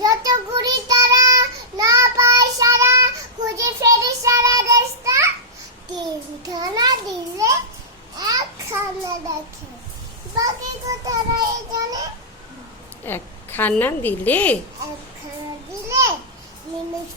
যত তারা না পায় সারা খুঁজে ফেরে সারা দেশটা। তিনখানা দিলে একখানা দেখে। বাকি কোথায় জানে। একখানা দিলে? একখানা দিলে নিমিষ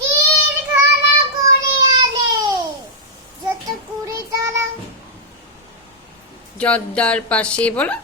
তিনখানা করে আনে যত কুড়ি তারা জর্দার পাশে বলো?